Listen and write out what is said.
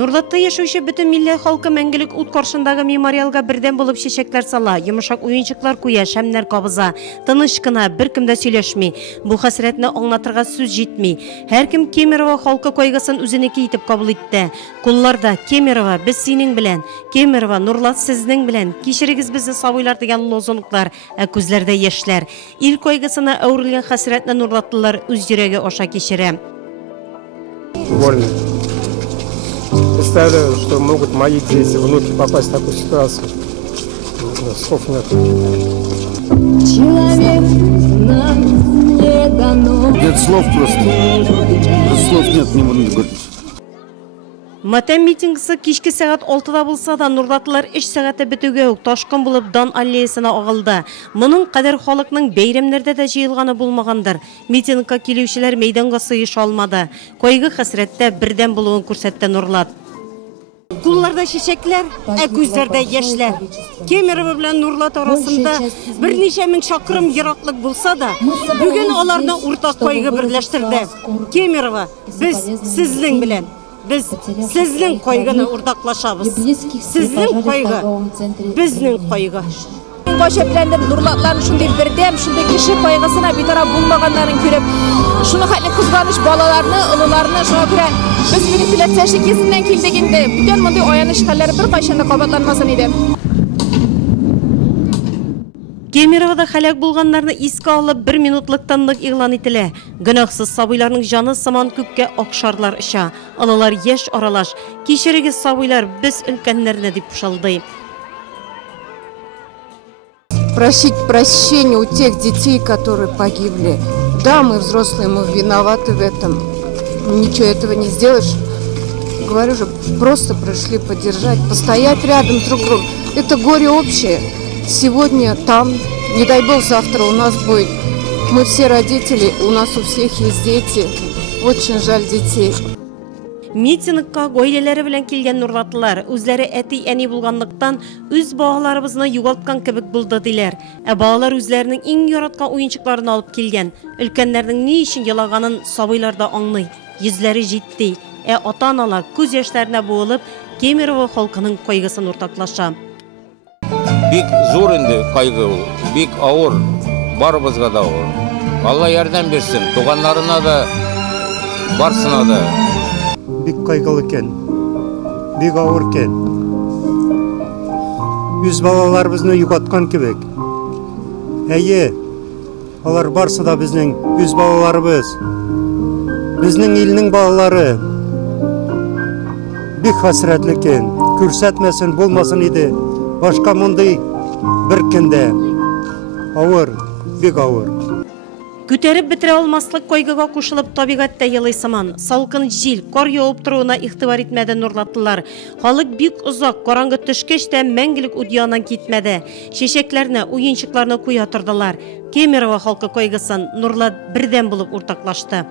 Нурлатта яшәүче бөтен милләт халкы мәңгелек ут каршындагы мемориалга бердәм булып чәчәкләр сала, йомшак уенчыклар куя, шәмнәр кабыза. Тыныч кына, беркем дә сөйләшми. Бу хәсрәтне аңлатырга сүз җитми. Һәркем Кемерово халкы кайгысын үзенеке итеп кабул итте. Кулларда Кемерово без синең белән, Кемерово Нурлат сезнең белән, кичерегез безне сабыйлар дигән лозунглар, ә күзләрдә яшьләр. Ил кайгысына әверелгән хәсрәтне Нурлатлылар үз йөрәге аша кичерә. Представляю, что могут мои дети, внуки попасть в такую ситуацию. Слов нет. Нет слов просто. Слов нет, не буду говорить. Матәм митингысы кичке сәгать 6-да булса да, Нурлатлылар 3 сәгатьтә бетүгә үк ташкын булып Дан аллеясына агылды. Моның кадәр халыкның бәйрәмнәрдә дә җыелганы булмагандыр. Митингка килүчеләр мәйданга сыеша алмады. Кайгы хәсрәттә бердәм булуын күрсәтте Нурлат. Кулларда чәчәкләр, ә күзләрдә яшьләр. Кемерово белән Нурлат арасында берничә мең чакрым ераклык булса да, бүген аларны уртак кайгы берләштерде. Кемерово, без сезнең белән. Biz sizning qaygını ortaklaşabız. Sizning qaygı, bizning qaygı. Başeplendim Nurlatların şunday birdem, şunday kişi qaygısına bir taraf bulmaganların görüp, şunu hayli kızganış balalarını, ılılarını şuna göre biz bir tiletçeşlik izinden kildiginde, bütün bunday oyanış halleri bir qaşında qabatlanmasın idi. Кемеровода хәлак булганнарны искә алып 1 минутлык тынлык игълан ителә. Гөнаһсыз сабыйларның жаны сыман күккә акшарлар оча. Алалар яшь аралаш. Кичерегез сабыйлар, без өлкәннәрне дип пушылдый. Просить прощения у тех детей, которые погибли. Да, мы взрослые, мы виноваты в этом. Ничего этого не сделаешь. Говорю же, просто пришли поддержать, постоять рядом друг с другом. Это горе общее. Сегодня там, не дай бог, завтра у нас будет. Мы все родители, у нас у всех есть дети. Очень жаль детей. Митингка гаиләләре белән килгән Нурлатлылар үзләре әти-әни булганлыктан үз балаларыбызны югалткан кебек булды диләр. Ә балалар үзләренең иң яраткан уенчыкларын алып килгән. Өлкәннәрнең ни өчен елаганын сабыйлар да аңлый. Йөзләре җитди. Ә ата-аналар күз яшьләренә буылып, Кемерово халкының кайгысын уртаклаша. Бик зур инде кайгы ул, бик авыр, барыбызга да авыр. Алла ярдәм берсен, туганнарына да, барсына да. Бик кайгылы икән, бик авыр икән. Үз балаларыбызны югаткан кебек. Әйе, алар барсы да безнең үз балаларыбыз. Безнең илнең балалары. Бик хәсрәтле икән, күрсәтмәсен, булмасын иде. Башка мондай бер көндә авыр, бик авыр. Күтәреп бетерә алмаслык кайгыга кушылып табигатьтә елый сыман. Салкын җил, кар явып торуына игътибар итмәде Нурлатлылар. Халык бик озак, караңгы төшкәч тә мәңгелек ут янынан китмәде. Чәчәкләрне, уенчыкларны куя тордылар. Кемерово халкы кайгысын Нурлат бердәм булып уртаклашты.